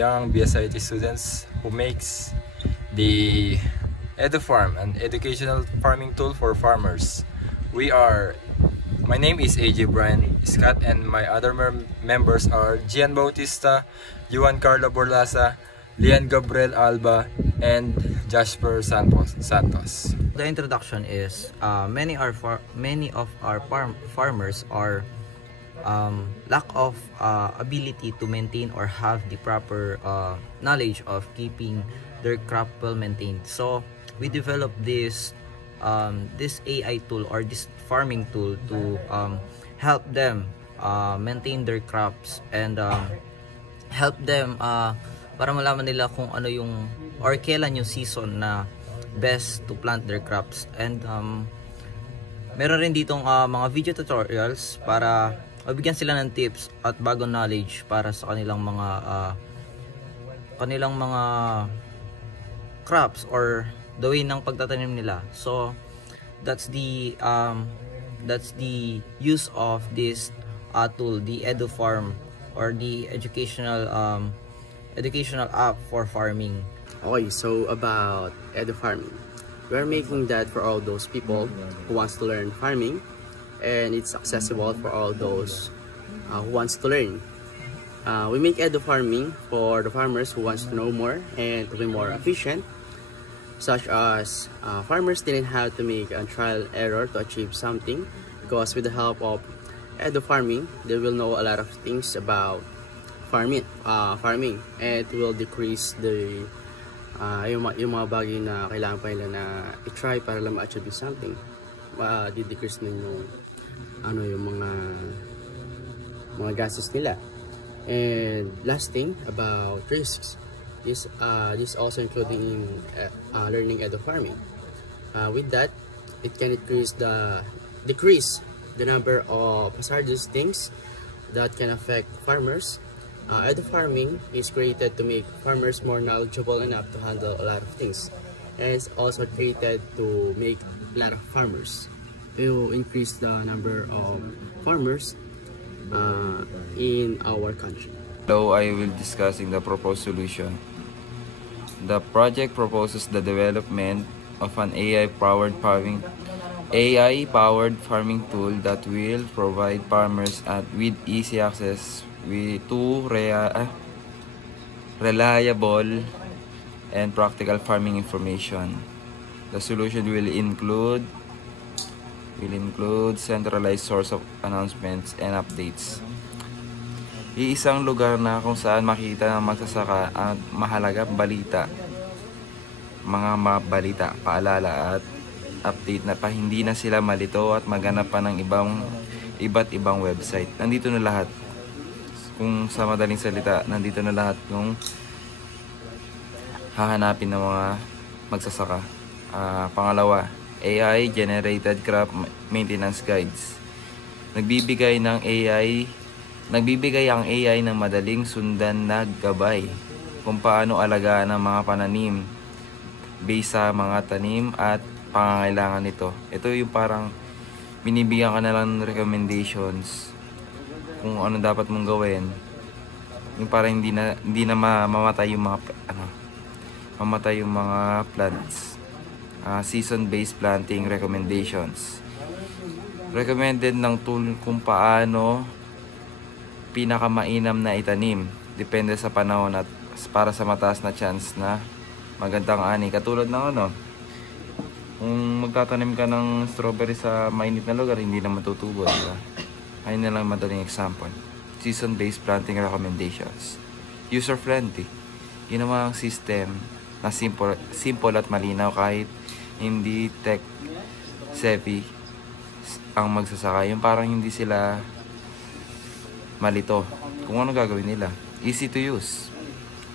young BSIT students who makes the EduFarm, an educational farming tool for farmers. My name is AJ Brian Scott, and my other members are Gian Bautista, Juan Carlo Borlasa, Lian Gabriel Alba, and Jasper Santos. The introduction is many of our farmers are lack of ability to maintain or have the proper knowledge of keeping their crop well maintained. So we developed this AI tool or this farming tool to help them maintain their crops and help them para malaman nila kung ano yung or kailan yung season na best to plant their crops. And meron rin ditong mga video tutorials para mabigyan sila ng tips at bagong knowledge para sa kanilang mga crops or the way ng pagtatanim nila. So that's the use of this tool, the EduFarm, or the educational app for farming. Okay, so about EduFarming, we're making that for all those people who wants to learn farming, and it's accessible for all those who wants to learn. We make EduFarming for the farmers who wants to know more and to be more efficient, such as farmers didn't have to make a trial error to achieve something, because with the help of EduFarming, they will know a lot of things about farming, and it will decrease the yung mga bagay na kailangan pa nila na i-try para lang ma-achieve something. Di-decrease na yung mga gastos nila. And last thing about risks, this also including in learning EduFarming. With that, it can decrease the number of hazardous things that can affect farmers. EduFarming is created to make farmers more knowledgeable enough to handle a lot of things, and it's also created to make a lot of farmers. It will increase the number of farmers in our country. Hello, I will discussing the proposed solution. The project proposes the development of an AI-powered farming tool that will provide farmers with easy access to reliable and practical farming information. The solution will include centralized source of announcements and updates. Iisang lugar na kung saan makita ng magsasaka ang mahalagang balita, mga balita, paalala at update na hindi na sila malito at maghanap pa ng iba't ibang website. Nandito na lahat. Kung sa madaling salita, nandito na lahat yung hahanapin ng mga magsasaka. Pangalawa, AI-generated crop maintenance guides. Nagbibigay ang AI ng madaling sundan na gabay kung paano alagaan ang mga pananim based sa mga tanim at pangangailangan nito. Ito yung parang binibigyan ka na lang ng recommendations kung ano dapat mong gawin, yung para hindi na mamatay yung mga plants. Season-based planting recommendations. Recommended ng tool kung paano pinakamainam na itanim, depende sa panahon at para sa mataas na chance na magandang ani. Katulad ng kung magtatanim ka ng strawberry sa mainit na lugar, hindi na matutubo, diba? Ayun na lang madaling example. Season-based planting recommendations. User-friendly. Ginawang system na simple at malinaw kahit hindi tech-savvy ang magsasaka. Yung parang hindi sila malito kung ano gagawin nila. Easy to use.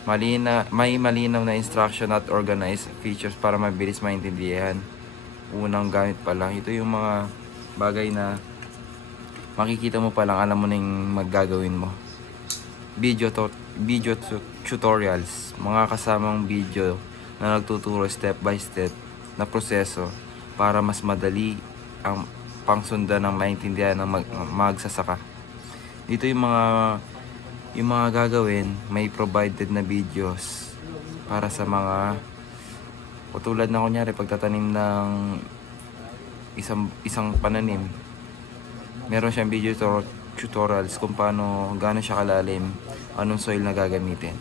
May malinaw na instruction at organized features para mabilis maintindihan. Unang gamit pa lang. Ito yung mga bagay na makikita mo pa lang, alam mo na yung maggagawin mo. Video tutorials, mga kasamang video na nagtuturo step by step na proseso para mas madali ang pangsundan ng maintindihan ng magsasaka. Dito yung mga yung mga gagawin, may provided na videos para sa mga tulad na kunyari pagtatanim ng isang pananim. Meron siyang video tutorials kung gaano siya kalalim, anong soil na gagamitin.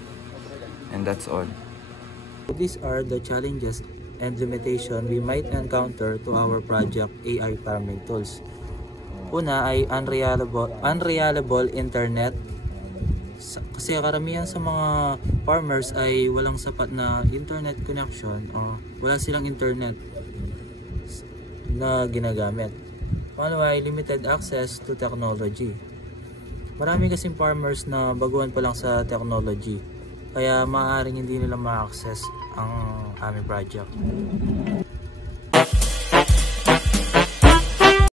And that's all. These are the challenges and limitations we might encounter to our project AI farming tools. Una ay unreliable internet. Kasi karamihan sa mga farmers ay walang sapat na internet connection o wala silang internet na ginagamit. Pangalawa ay limited access to technology. Marami kasing farmers na baguhan pa lang sa technology, kaya maaaring hindi nila ma-access ang aming project.